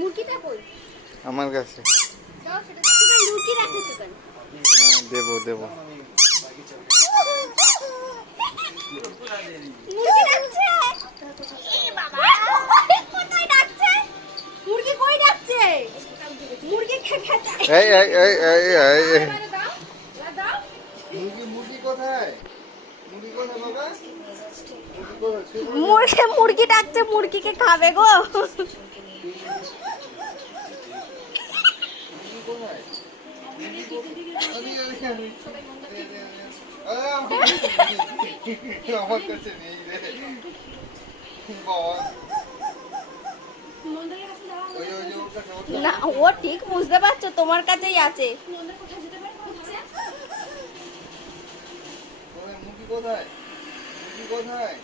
মুরগিটা কই? আমার কাছে। দাও সেটা। তুমি মুরগি রাখছো কেন? না, দেবো দেবো। মুরগি ডাকছে। এ বাবা, কোথায় ডাকছে? মুরগি কই ডাকছে? মুরগি খেতে। এই এই এই এই এই এই। দাও, দাও। মুরগি কোথায়? মুরগি কোথায় বাবা? মুরগি ডাকছে, মুরগিকে খাবে গো। আমার কাছে নেই রে বাবা। না, ও ঠিক বুঝতে পারছো, তোমার কাছেই আছে। মুরগি কোথায়? মুরগি কোথায়?